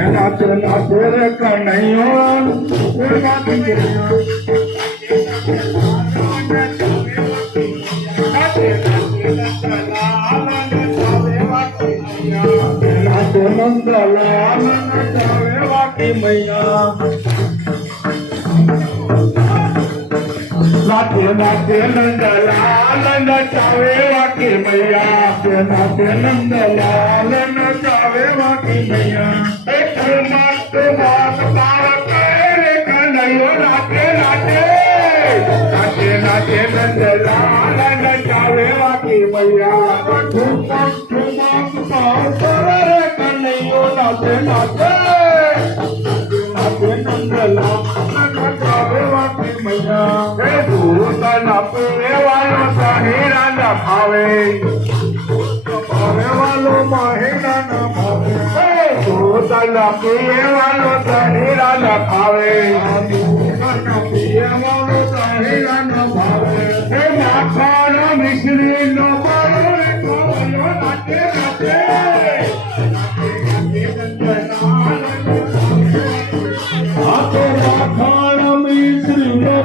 नाचे नाचे रे कन्हैया नाचे नंदलाल नचावे वाकी मैया नाचे नाचे नंदलाल नचावे वाकी मैया नाचे नंदलाल नचावे वाकी मैया मस्त मस्त तारके रे कन्हैया नाचे नाचे नाचे नाचे नंदलाल नचावे वाकी मैया ठुमक ठुमक तारके रे कन्हैया नाचे नाचे नाचे नंदलाल नचावे वाकी मैया नपे वालों सहीरा न भावे भावे वालों महिला न भावे पिए वालों सहीरा न भावे पिए वालों सहीरा न भावे माखन मिश्री न नाचे नाचे माखन मिश्री न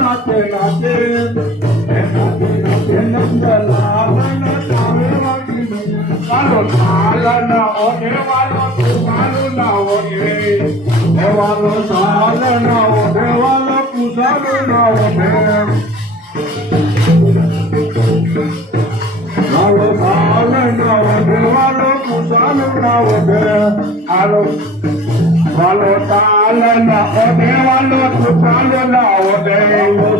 नाचे नाचे नाचे नाचे नंदलाल नचावे वाकी वालो साल न ओढ़े वालो कुसालो न ओढ़े वालो साल न ओढ़े वालो कुसालो न ओढ़े वालो साल न ओढ़े वालो कुसालो न ओढ़े वालो साल न ओढ़े वालो कुसालो न ओढ़े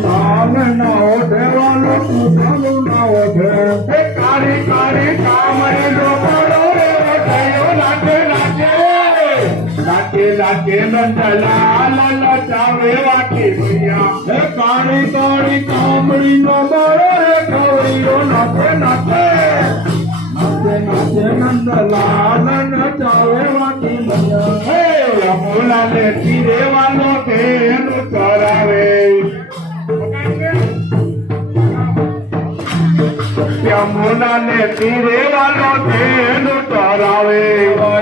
साल न ओढ़े वालो कुसालो न ओढ़े कारी कारी कामरे जो बड़ो रे ओढ़े नाचे नाचे नाचे नाचे नंदलाल नचावे वाकी मैया कारी कारी कामरी जो बड़ो रे गौरियो नाचे नाचे नाचे नाचे नंदलाल नचावे वाकी मैया यमुना ने तीरे वालों के अनुचरावे यमुना ने तीरे वालों के अनुचरावे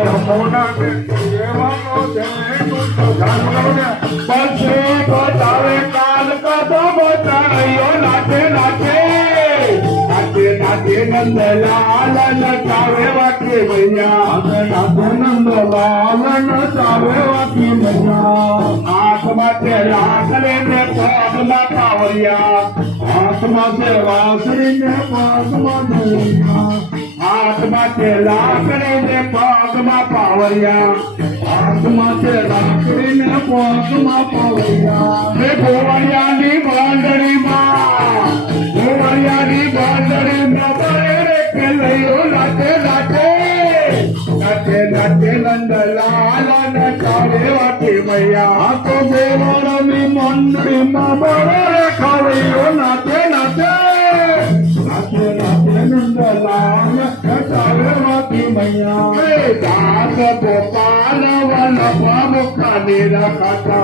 यमुना ने तीरे वालों के अनुचरावे बसे बतावे काल का तो बचाइयो नाचे नाचे नाचे नाचे नंदलाल नचावे वाकी मैया नाचे नंदलाल नचावे वाकी मैया आत्मा से लाकड़े ने पगमा पावरिया आत्मा से वासरी ने पगमा धरिया आत्मा से लाकड़े ने पगमा पावरिया आत्मा से लाकड़ी ने पगमा पावरिया हे गोवरिया नी बांधरी माँ गोवरिया नी बांधरी माँ बड़े के लियो नाचे नाचे नाचे नाचे नंदलाल नचावे वाकी मैया तो देवर में मंदिर में बड़े खड़ियो नाचे नाचे नाचे नाचे नंदलाल नचावे वाकी मैया दास गोपाल वन बाबू का नीला खाता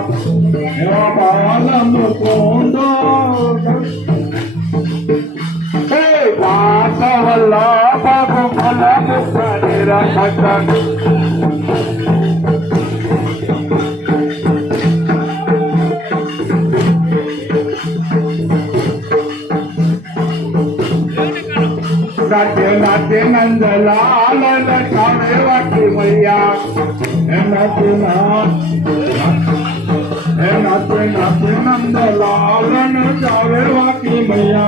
बाल मुकुंद दास वल्लभ बाबू भला मुका नीला खाता नाचे नाचे नंदलाल नचावे वाकी मैया नाचे नाचे नाचे नंदलाल नचावे वाकी मैया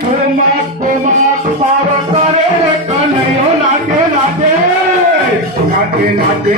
ठुमक ठुमक पार करे कन्हैया नाचे नाचे नाचे नाचे